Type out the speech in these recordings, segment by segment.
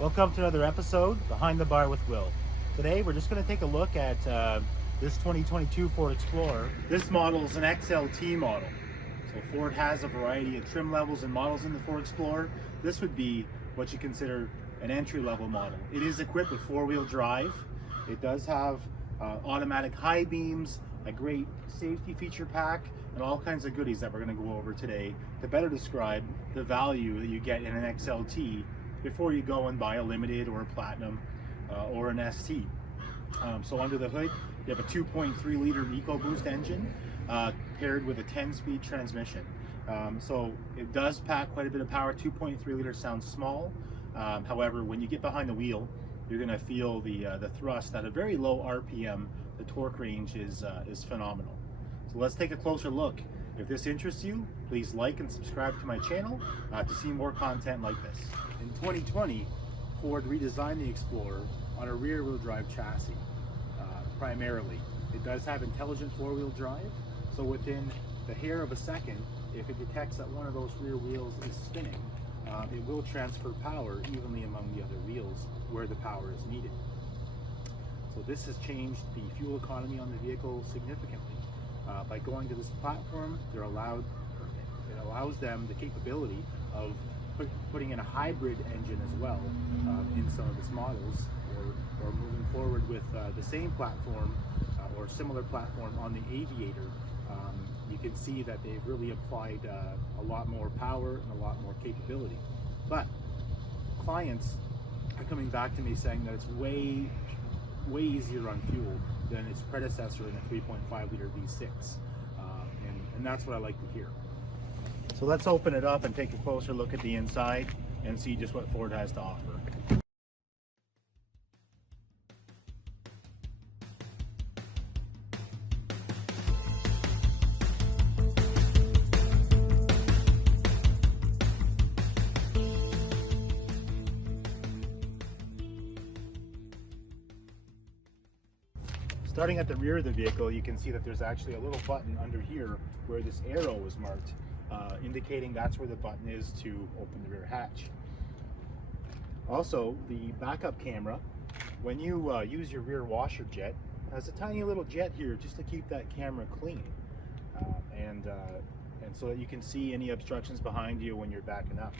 Welcome to another episode, Behind the Bar with Will. Today we're just going to take a look at this 2022 Ford Explorer. This model is an XLT model. So Ford has a variety of trim levels and models in the Ford Explorer. This would be what you consider an entry-level model. It is equipped with four-wheel drive. It does have automatic high beams, a great safety feature pack, and all kinds of goodies that we're going to go over today to better describe the value that you get in an XLT before you go and buy a limited or a platinum or an ST. So under the hood, you have a 2.3 liter EcoBoost engine paired with a 10-speed transmission. So it does pack quite a bit of power. 2.3 liters sounds small. However, when you get behind the wheel, you're going to feel the thrust at a very low RPM. The torque range is phenomenal. So let's take a closer look. If this interests you, please like and subscribe to my channel to see more content like this. In 2020, Ford redesigned the Explorer on a rear-wheel drive chassis, primarily. It does have intelligent four-wheel drive, so within the hair of a second, if it detects that one of those rear wheels is spinning, it will transfer power evenly among the other wheels where the power is needed. So this has changed the fuel economy on the vehicle significantly. By going to this platform, it allows them the capability of putting in a hybrid engine as well in some of its models, or moving forward with the same platform or similar platform on the Aviator. You can see that they've really applied a lot more power and a lot more capability. But clients are coming back to me saying that it's way easier on fuel than its predecessor in a 3.5 liter V6, and that's what I like to hear. So let's open it up and take a closer look at the inside and see just what Ford has to offer. Starting at the rear of the vehicle, you can see that there's actually a little button under here where this arrow is marked, indicating that's where the button is to open the rear hatch. Also, the backup camera, when you use your rear washer jet, has a tiny little jet here just to keep that camera clean, and so that you can see any obstructions behind you when you're backing up.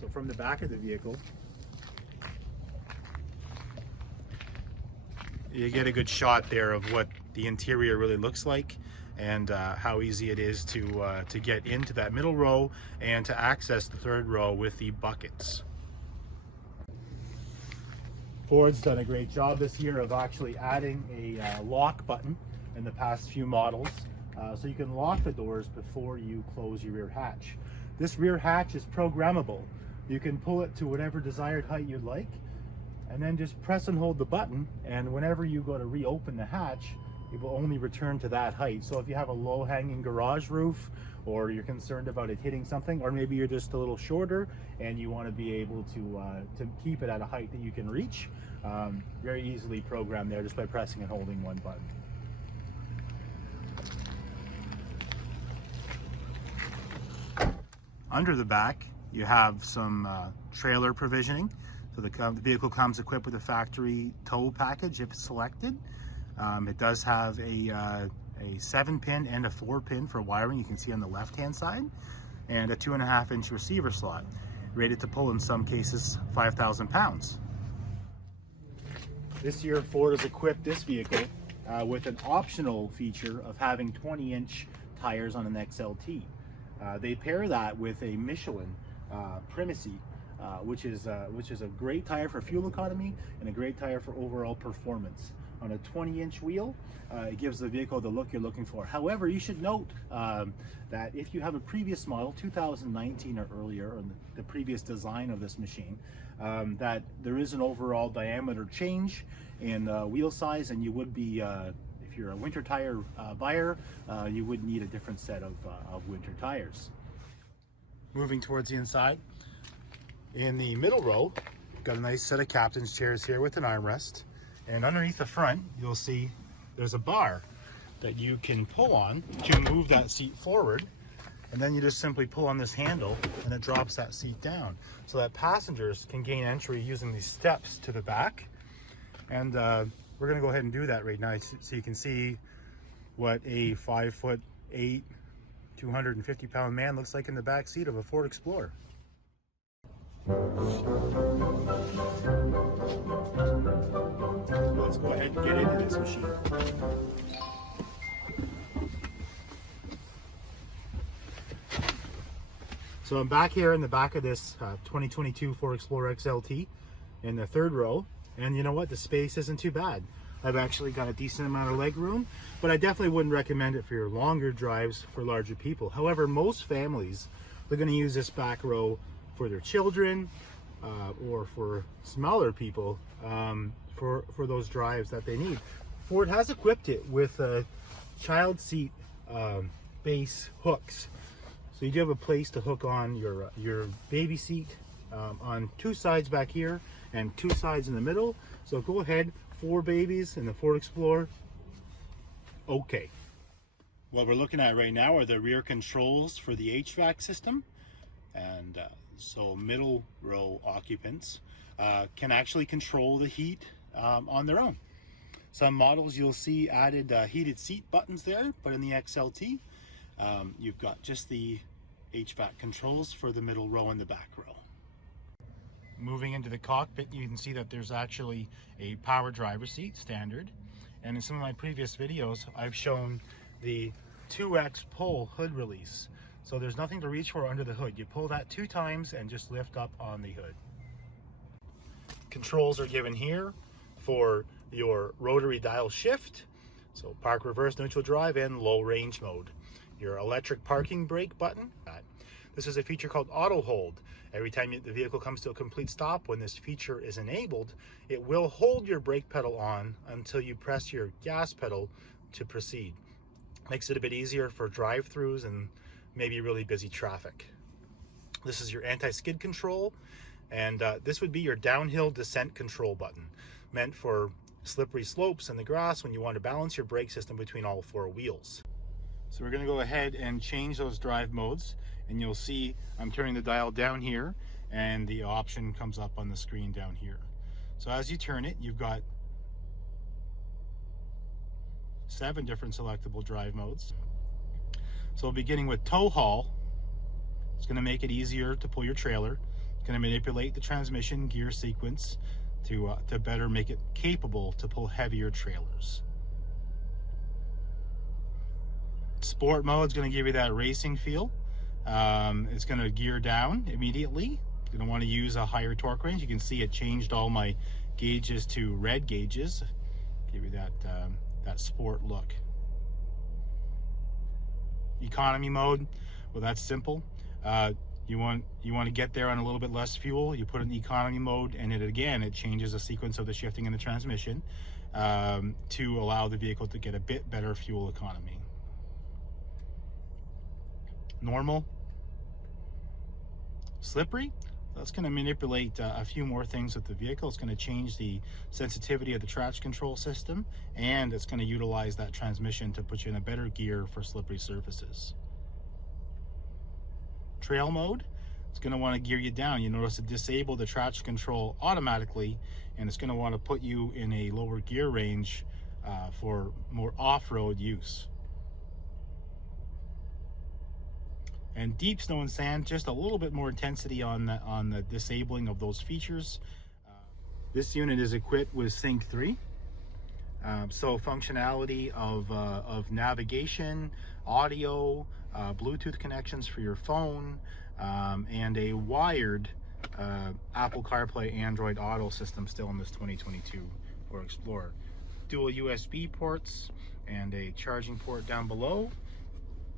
So from the back of the vehicle, you get a good shot there of what the interior really looks like, and how easy it is to get into that middle row and to access the third row with the buckets. Ford's done a great job this year of actually adding a lock button in the past few models, so you can lock the doors before you close your rear hatch. This rear hatch is programmable. You can pull it to whatever desired height you'd like, and then just press and hold the button, and whenever you go to reopen the hatch, it will only return to that height. So if you have a low-hanging garage roof, or you're concerned about it hitting something, or maybe you're just a little shorter and you want to be able to keep it at a height that you can reach, very easily programmed there just by pressing and holding one button. Under the back, you have some trailer provisioning. So the vehicle comes equipped with a factory tow package if selected. It does have a 7-pin and a 4-pin for wiring, you can see on the left-hand side, and a 2.5-inch receiver slot, rated to pull in some cases 5,000 pounds. This year, Ford has equipped this vehicle with an optional feature of having 20-inch tires on an XLT. They pair that with a Michelin Primacy, which is a great tire for fuel economy and a great tire for overall performance. On a 20-inch wheel, it gives the vehicle the look you're looking for. However, you should note that if you have a previous model, 2019 or earlier, or the previous design of this machine, that there is an overall diameter change in wheel size, and you would be, if you're a winter tire buyer, you would need a different set of winter tires. Moving towards the inside, in the middle row, got a nice set of captain's chairs here with an armrest, and underneath the front you'll see there's a bar that you can pull on to move that seat forward, and then you just simply pull on this handle and it drops that seat down so that passengers can gain entry using these steps to the back. And we're gonna go ahead and do that right now so you can see what a 5'8", 250-pound man looks like in the back seat of a Ford Explorer. Let's go ahead and get into this machine. So I'm back here in the back of this 2022 Ford Explorer XLT in the third row, and you know what? The space isn't too bad. I've actually got a decent amount of leg room, but I definitely wouldn't recommend it for your longer drives for larger people. However, most families, they're going to use this back row for their children or for smaller people for those drives that they need. Ford has equipped it with child seat base hooks. So you do have a place to hook on your baby seat on two sides back here and two sides in the middle. So go ahead, 4 babies in the Ford Explorer. Okay. What we're looking at right now are the rear controls for the HVAC system. And so middle row occupants can actually control the heat on their own. Some models you'll see added heated seat buttons there, but in the XLT, you've got just the HVAC controls for the middle row and the back row. Moving into the cockpit, you can see that there's actually a power driver seat standard. And in some of my previous videos, I've shown the 2X pull hood release. So there's nothing to reach for under the hood. You pull that 2 times and just lift up on the hood. Controls are given here for your rotary dial shift, so park, reverse, neutral drive, and low range mode. Your electric parking brake button. This is a feature called auto hold. Every time the vehicle comes to a complete stop, when this feature is enabled, it will hold your brake pedal on until you press your gas pedal to proceed. Makes it a bit easier for drive-throughs and maybe really busy traffic. This is your anti-skid control, and this would be your downhill descent control button, meant for slippery slopes in the grass when you want to balance your brake system between all 4 wheels. So we're going to go ahead and change those drive modes, and you'll see I'm turning the dial down here and the option comes up on the screen down here. So as you turn it, you've got 7 different selectable drive modes. So beginning with tow haul, it's going to make it easier to pull your trailer. It's going to manipulate the transmission gear sequence to better make it capable to pull heavier trailers. Sport mode is going to give you that racing feel. It's going to gear down immediately. You're going to want to use a higher torque range. You can see it changed all my gauges to red gauges. Give you that sport look. Economy mode, well, that's simple. You want to get there on a little bit less fuel. You put it in economy mode, and it changes the sequence of the shifting in the transmission to allow the vehicle to get a bit better fuel economy. Normal. Slippery. That's going to manipulate a few more things with the vehicle. It's going to change the sensitivity of the traction control system, and it's going to utilize that transmission to put you in a better gear for slippery surfaces. Trail mode, it's going to want to gear you down. You notice it disabled the traction control automatically, and it's going to want to put you in a lower gear range for more off-road use. And deep snow and sand, just a little bit more intensity on the disabling of those features. This unit is equipped with Sync 3. So functionality of navigation, audio, Bluetooth connections for your phone, and a wired Apple CarPlay Android Auto system still in this 2022 Ford Explorer. Dual USB ports and a charging port down below.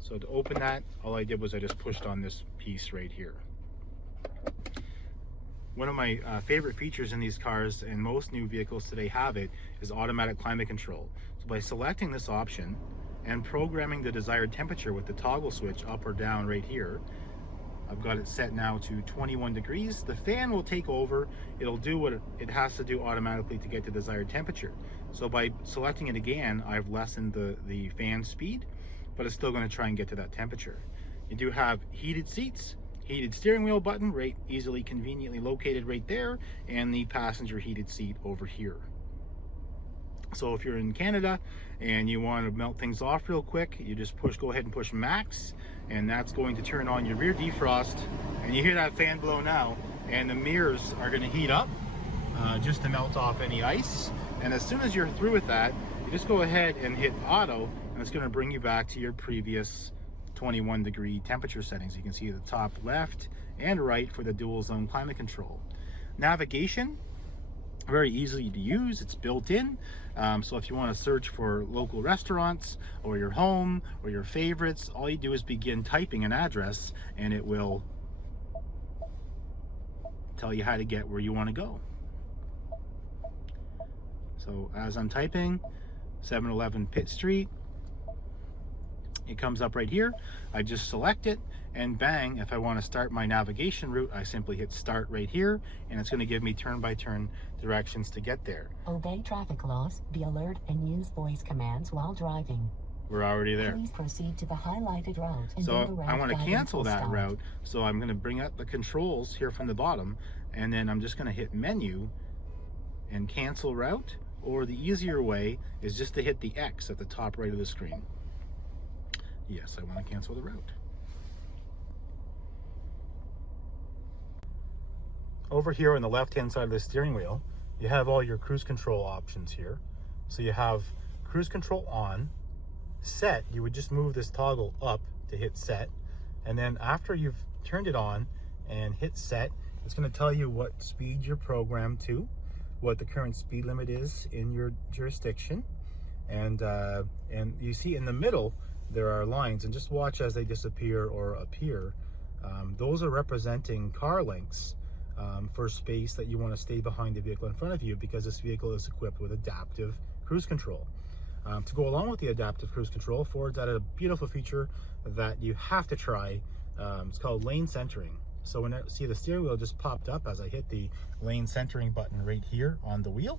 So to open that, all I did was I just pushed on this piece right here. One of my favorite features in these cars, and most new vehicles today have it, is automatic climate control. So by selecting this option and programming the desired temperature with the toggle switch up or down right here, I've got it set now to 21 degrees. The fan will take over. It'll do what it has to do automatically to get the desired temperature. So by selecting it again, I've lessened the fan speed, but it's still going to try and get to that temperature. You do have heated seats, heated steering wheel button, right, easily conveniently located right there, and the passenger heated seat over here. So if you're in Canada and you want to melt things off real quick, you just go ahead and push max, and that's going to turn on your rear defrost. And you hear that fan blow now, and the mirrors are going to heat up just to melt off any ice. And as soon as you're through with that, you just go ahead and hit auto, and it's going to bring you back to your previous 21-degree temperature settings. You can see the top left and right for the dual zone climate control. Navigation, very easy to use, it's built in. So if you want to search for local restaurants or your home or your favorites, all you do is begin typing an address and it will tell you how to get where you want to go. So as I'm typing 711 Pitt Street, it comes up right here. I just select it, and bang, if I want to start my navigation route, I simply hit start right here, and it's going to give me turn-by-turn directions to get there. Obey traffic laws, be alert, and use voice commands while driving. We're already there. Please proceed to the highlighted route. And So I want to cancel that route, so I'm going to bring up the controls here from the bottom, and then I'm just going to hit menu and cancel route, or the easier way is just to hit the X at the top right of the screen. Yes, I want to cancel the route. Over here on the left-hand side of the steering wheel, you have all your cruise control options here. So you have cruise control on, set, you would just move this toggle up to hit set. And then after you've turned it on and hit set, it's going to tell you what speed you're programmed to, what the current speed limit is in your jurisdiction. And you see in the middle, there are lines, and just watch as they disappear or appear. Those are representing car lengths for space that you want to stay behind the vehicle in front of you, because this vehicle is equipped with adaptive cruise control. To go along with the adaptive cruise control, Ford's added a beautiful feature that you have to try. It's called lane centering. So when I see the steering wheel just popped up as I hit the lane centering button right here on the wheel.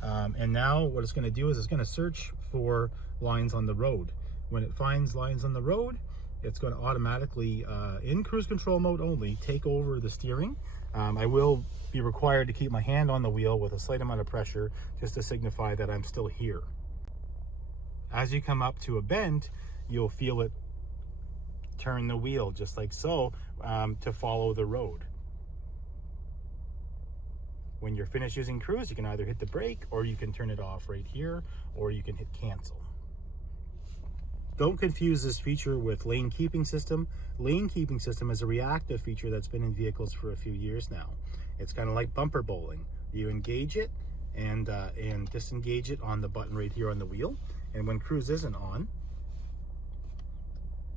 And now what it's going to do is it's going to search for lines on the road. When it finds lines on the road, it's going to automatically, in cruise control mode only, take over the steering. I will be required to keep my hand on the wheel with a slight amount of pressure just to signify that I'm still here. As you come up to a bend, you'll feel it turn the wheel just like so to follow the road. When you're finished using cruise, you can either hit the brake or you can turn it off right here, or you can hit cancel. Don't confuse this feature with lane keeping system. Lane keeping system is a reactive feature that's been in vehicles for a few years now. It's kind of like bumper bowling. You engage it and disengage it on the button right here on the wheel. And when cruise isn't on,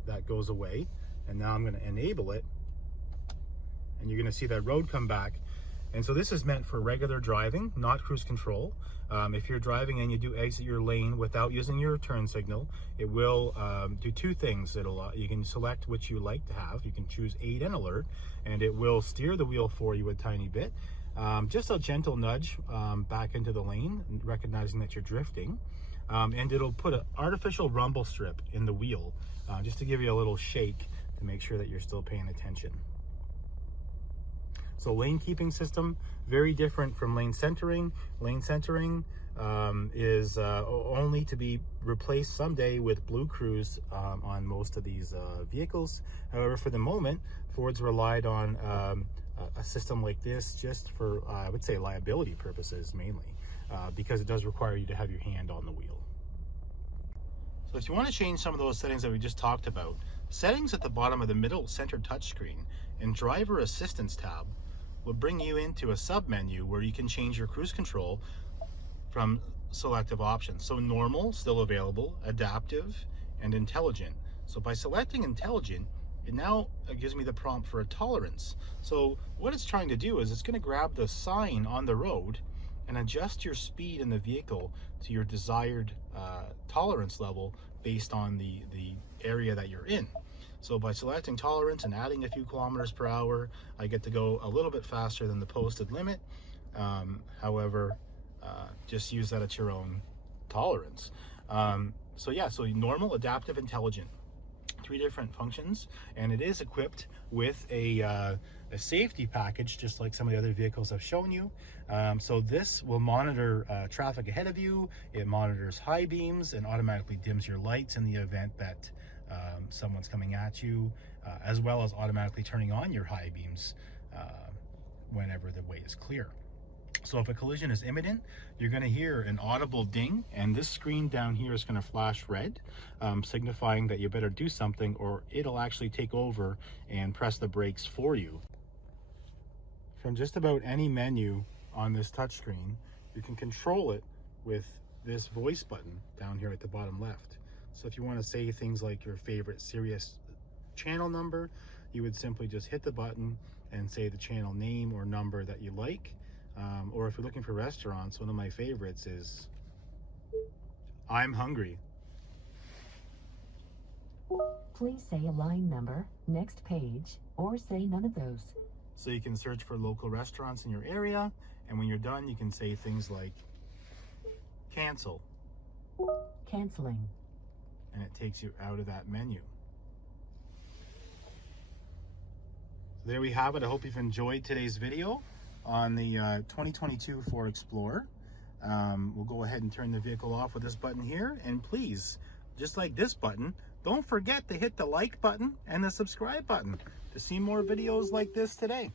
that goes away. And now I'm going to enable it, and you're going to see that road come back. And so this is meant for regular driving, not cruise control. If you're driving and you do exit your lane without using your turn signal, it will do two things. You can select which you like to have. You can choose aid and alert, and it will steer the wheel for you a tiny bit. Just a gentle nudge back into the lane, recognizing that you're drifting. And it'll put an artificial rumble strip in the wheel, just to give you a little shake to make sure that you're still paying attention. So lane keeping system, very different from lane centering. Lane centering is only to be replaced someday with Blue Cruise on most of these vehicles. However, for the moment, Ford's relied on a system like this just for, I would say, liability purposes mainly, because it does require you to have your hand on the wheel. So if you want to change some of those settings that we just talked about, settings at the bottom of the middle center touchscreen and driver assistance tab will bring you into a sub-menu where you can change your cruise control from selective options. So normal, still available, adaptive, and intelligent. So by selecting intelligent, it now gives me the prompt for a tolerance. So what it's trying to do is it's going to grab the sign on the road and adjust your speed in the vehicle to your desired tolerance level based on the area that you're in. So by selecting tolerance and adding a few kilometers per hour, I get to go a little bit faster than the posted limit. However, just use that at your own tolerance. So yeah, so normal, adaptive, intelligent. 3 different functions, and it is equipped with a safety package, just like some of the other vehicles I've shown you. So this will monitor traffic ahead of you. It monitors high beams and automatically dims your lights in the event that someone's coming at you, as well as automatically turning on your high beams whenever the way is clear. So if a collision is imminent, you're going to hear an audible ding, and this screen down here is going to flash red, signifying that you better do something, or it'll actually take over and press the brakes for you. From just about any menu on this touchscreen, you can control it with this voice button down here at the bottom left. So if you want to say things like your favorite Sirius channel number, you would simply just hit the button and say the channel name or number that you like. Or if you're looking for restaurants, one of my favorites is I'm hungry. Please say a line number, next page, or say none of those. So you can search for local restaurants in your area, and when you're done, you can say things like cancel. Canceling. And it takes you out of that menu. So there we have it. I hope you've enjoyed today's video on the 2022 Ford Explorer. We'll go ahead and turn the vehicle off with this button here, and please, just like this button, don't forget to hit the like button and the subscribe button to see more videos like this today.